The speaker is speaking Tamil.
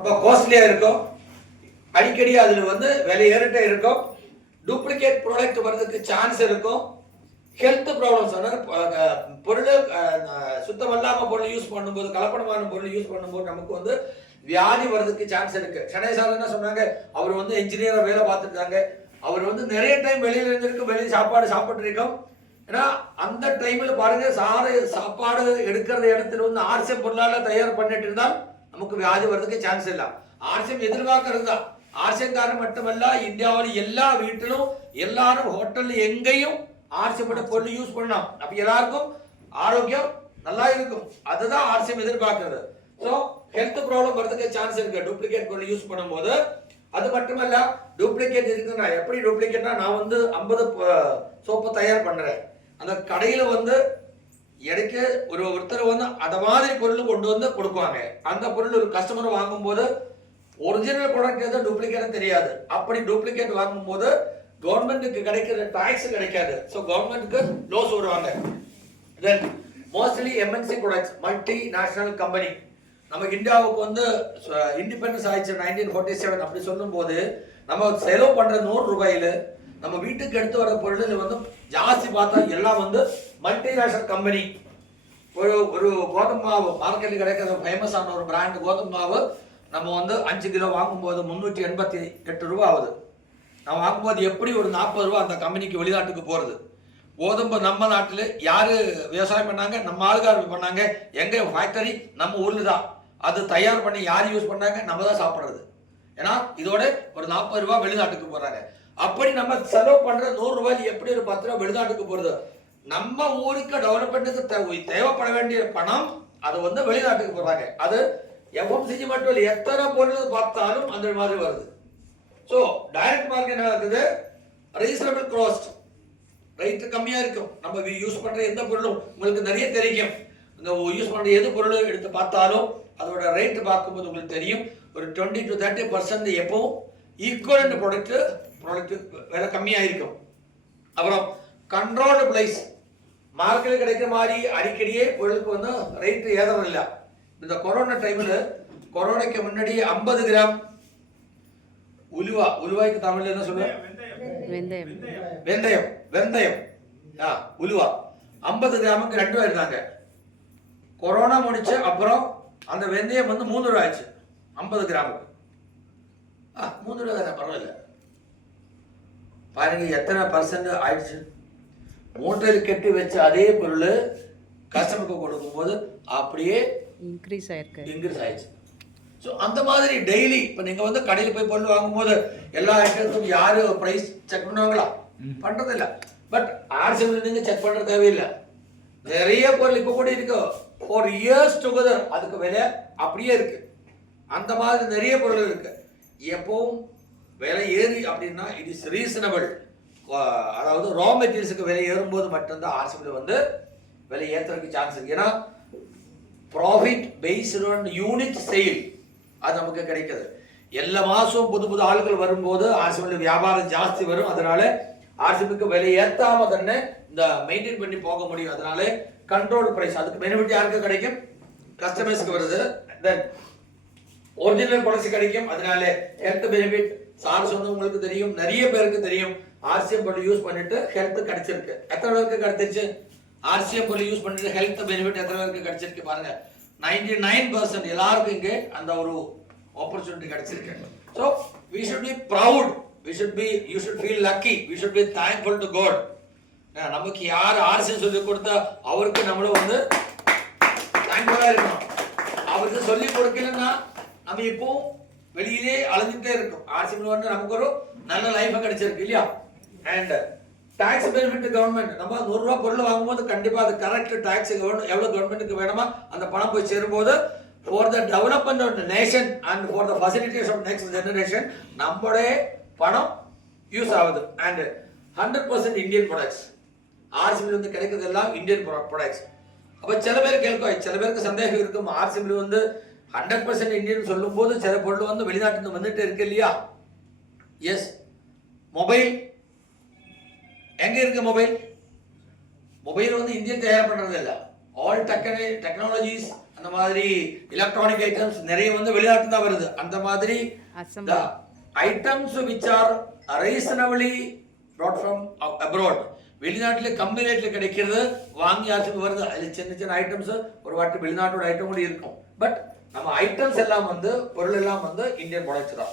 ரொம்ப காஸ்ட்லியா இருக்கும், அடிக்கடி அதுல விலை ஏறிட்டே இருக்கும், டூப்ளிகேட் ப்ராடக்ட் வர்றதுக்கு சான்ஸ் இருக்கும், ஹெல்த் ப்ராப்ளம்ஸ் பொருள் சுத்தமல்லாம பொருள் யூஸ் பண்ணும்போது, கலப்படமான பொருள் யூஸ் பண்ணும்போது நமக்கு வியாதி வர்றதுக்கு சான்ஸ் இருக்கு. சென்னை சார் என்ன சொன்னாங்க, அவர் என்ஜினியரா வேலை பார்த்துருக்காங்க, அவர் நிறைய டைம் வெளியில இருந்திருக்கு, வெளியே சாப்பாடு சாப்பிட்டு இருக்கோம். ஏன்னா அந்த டைம்ல பாருங்க, சாப்பாடு எடுக்கிற இடத்துல ஆர்சிஎம் பொருளால தயார் பண்ணிட்டு இருந்தால் நமக்கு வியாதி வர்றதுக்கு சான்ஸ் இல்லை. ஆர்சிஎம் எதிர்பார்க்கறது தான். ஆர்சிஎம் காரணம் மட்டுமல்ல, இந்தியாவில் எல்லா வீட்டிலும் எல்லாரும் ஹோட்டல் எங்கேயும் ஆர்சிஎம் பொருள் யூஸ் பண்ணலாம். அப்ப எல்லாருக்கும் ஆரோக்கியம் நல்லா இருக்கும். அதுதான் ஆர்சிஎம் எதிர்பார்க்கிறது. ஸோ ஹெல்த் ப்ராப்ளம் வரதுக்கு சான்ஸ் இருக்கு டூப்ளிகேட் பொருள் யூஸ் பண்ணும்போது. அது மட்டுமல்ல, டூப்ளிகேட் இருக்குன்னா எப்படி டூப்ளிகேட்னா, நான் 50 சோப்பு தயார் பண்றேன், அந்த கடையில எனக்கு ஒருத்தர் அத மாதிரி பொருள் கொண்டு கொடுக்குவாங்க. அந்த பொருள் ஒரு கஸ்டமர் வாங்கும்போது ஒரிஜினல் ப்ராடக்ட் எதுவும் டூப்ளிகேட் தெரியாது. அப்படி டூப்ளிகேட் வாங்கும்போது கவர்மெண்ட்டுக்கு கிடைக்கிற டாக்ஸ் கிடைக்காது. ஸோ கவர்மெண்ட்டுக்கு லோஸ் வருவாங்க. தென் mostly MNC products, multi national company, நமக்கு இந்தியாவுக்கு இண்டிபெண்டன்ஸ் ஆயிடுச்சு 1947. அப்படி சொல்லும் போது நம்ம செலவு பண்ற 100 ரூபாயில நம்ம வீட்டுக்கு எடுத்து வர பொருள் ஜாஸ்தி பார்த்தா எல்லாம் மல்டி நேஷனல் கம்பெனி. ஒரு கோதுமை மாவு மார்க்கெட்டில் கிடைக்கிற ஃபேமஸான ஒரு பிராண்ட் கோதுமை மாவு நம்ம 5 கிலோ வாங்கும்போது 388 ரூபா ஆகுது. நான் வாங்கும்போது எப்படி ஒரு 40 ரூபா அந்த கம்பெனிக்கு வெளிநாட்டுக்கு போறது. கோதுமை நம்ம நாட்டில் யாரு விவசாயம் பண்ணாங்க, நம்ம ஆளுகார் பண்ணாங்க, எங்க ஃபேக்டரி நம்ம ஊர்ல தான். அது தயார் பண்ணி யார் யூஸ் பண்ணாங்க, நம்ம தான் சாப்பிட்றது. ஏன்னா இதோட ஒரு 40 ரூபா வெளிநாட்டுக்கு போறாங்க. அப்படி நம்ம செலவு பண்ற 100 ரூபாய் எப்படி ஒரு 10 ரூபா வெளிநாட்டுக்கு போறது. நம்ம ஊருக்கு டெவலப்மெண்ட்டுக்கு தேவைப்பட வேண்டிய பணம் அது வெளிநாட்டுக்கு போறாங்க. அது எஃப்எம்சிஜி மட்டும் இல்லை, எத்தனை பொருள் பார்த்தாலும் அந்த மாதிரி வருது. ஸோ டைரக்ட் மார்க்கெட் என்ன இருக்குது, ரீசனபிள் காஸ்ட், ரேட் கம்மியா இருக்கும். நம்ம யூஸ் பண்ற எந்த பொருளும் உங்களுக்கு நிறைய தெரியும். யூஸ் பண்ற எது பொருள் எடுத்து பார்த்தாலும் அதோட ரேட் பார்க்கும்போது உங்களுக்கு தெரியும். ஒரு 20 to 30% எப்பவும் ஈக்குவலண்ட் ப்ராடக்ட் விலை கம்மியா இருக்கும். அப்புறம் கண்ட்ரோல்டு பிரைஸ், மார்க்கெட்டில் கிடைக்கிற மாதிரி அடிக்கடியே பொருளுக்கு ரேட் ஏதவும் இல்லை. இந்த கொரோனா டைம்ல, கொரோனாக்கு முன்னாடி 50 கிராம் உலுவாய்க்கு தமிழ்ல என்ன சொல்லுவேன், வெந்தயம் உலுவா 50 கிராமுக்கு 2 ரூபாய் இருந்தாங்க. கொரோனா முடிச்சு அப்புறம் அந்த வெந்தயம் 3 ரூபாய் ஆச்சு 50 கிராமுக்கு. 3 ரூபாய் தானே, பரவாயில்ல. பாருங்க எத்தனை % ஆயிடுச்சு. மூட்டையில் கட்டி வச்ச அதே பொருள் கஸ்டமருக்கு கொடுக்கும் போது அப்படியே இன்க்ரீஸ் ஆயிடுச்சு. ஸோ அந்த மாதிரி டெய்லி இப்போ நீங்கள் கடையில் போய் பொருள் வாங்கும்போது எல்லா ஐட்டத்துக்கும் யாரு ப்ரைஸ் செக் பண்ணுவாங்களா, பண்றதில்ல. பட் ஆர்சிஎம்ல நீங்க செக் பண்ற தேவையில்லை. நிறைய பொருள் இப்போ கூட இருக்கு, 4 years டுகெதர் அதுக்கு விலை அப்படியே இருக்கு. அந்த மாதிரி நிறைய பொருள் இருக்கு. எப்பவும் விலை ஏறி அப்படின்னா இட் இஸ் ரீசனபிள். அதாவது ரா மெட்டீரியல்ஸுக்கு விலை ஏறும்போது மட்டும்தான் ஆர்சிஎம்ல விலை ஏற்றுறதுக்கு சான்ஸ் இருக்கு. ஏன்னா profit based on unit sale அது நமக்கு கிடைக்குது. எல்லா மாசம் புது ஆளுகள் வரும்போது ஆர்சிஎம்ல வியாபாரம் ஜாஸ்தி வரும். அதனால ஆர்சிஎம்க்கு விலை ஏத்தாம தானே இந்த மெயின்டைன் பண்ணி போக முடியும். அதனால கண்ட்ரோல் பிரைஸ், அதுக்கு பெனிஃபிட் யாருக்கு கிடைக்கும், கஸ்டமர்ஸ்க்கு வருது. தென் ஒரிஜினல் பாலிசி கிடைக்கும். அதனால ஹெல்த் பெனிஃபிட் சார் சொன்ன உங்களுக்கு தெரியும், நிறைய பேருக்கு தெரியும். ஆர்சிஎம் பொருள் யூஸ் பண்ணிட்டு ஹெல்த் கிடைச்சிருக்கு. எத்தனை பேருக்கு கிடைச்சிருச்சு ஆர்சிஎம் பொருள் யூஸ் பண்ணிட்டு ஹெல்த் பெனிஃபிட் எத்தனை பேருக்கு கிடைச்சிருக்கு பாருங்க. 99% எல்லாருக்கும் இங்கே அந்த ஒரு ஆப்பர்ச்சுனிட்டி கிடைச்சிருக்கு. So we should be proud, you should feel lucky, we should be thankful to God. நமக்கு யார் ஆர்சிஎம் சொல்லி கொடுத்தா அவருக்கு நம்மளும் தேங்க்ஃபுல்லா இருக்கணும். அவருக்கு சொல்லி கொடுக்கலன்னா நம்ம இப்போ வெளியிலே அலைஞ்சிட்டே இருக்கும். ஆர்சிஎம் நமக்கு ஒரு நல்ல லைஃப் கிடைச்சிருக்கு இல்லையா. அண்ட் டாக்ஸ் பெனிஃபிட் கவர்மெண்ட், நம்ம 100 ரூபாய் பொருள் வாங்கும்போது கண்டிப்பா அது கரெக்ட் டாக்ஸ் எவ்வளவு கவர்மெண்ட்டுக்கு வேணுமா அந்த பணம் போய் சேரும்போது for the development of the nation and for the facilitation of next generation நம்மளுடைய பணம் யூஸ் ஆகுது. அண்ட் 100% இந்தியன் ப்ராடக்ட்ஸ் ஆர்சிஎம்ல கிடைக்கிறது எல்லாம் இந்தியன் ப்ராடக்ட்ஸ். அப்ப சில பேர் கேட்கும், சில பேருக்கு சந்தேகம் இருக்கும், ஆர்சிஎம்ல 100% இந்தியன் சொல்லும் போது சில பொருள் வெளிநாட்டுல வந்துட்டு இருக்கு இல்லையா. எஸ், மொபைல் எங்க இருக்கு, மொபைல் இந்தியன் தயார் பண்றது இல்ல, ஆல் டெக்னாலஜிஸ் அந்த மாதிரி எலக்ட்ரானிக் ஐட்டம்ஸ் நிறைய வந்து வெளிநாட்டு தான் வருது. அந்த மாதிரி the items which are reasonably brought from abroad, வெளிநாட்டுல கம்மி ரேட்ல கிடைக்கிறது வாங்கி ஆச்சுக்கு வருது. அது சின்ன சின்ன ஐட்டம்ஸ் ஒரு வாட்டி வெளிநாட்டோட ஐட்டம் கூட இருக்கும். பட் நம்ம ஐட்டம்ஸ் எல்லாம் வந்து பொருள் எல்லாம் வந்து இந்தியன் ப்ராடக்ட்ஸ் தான்.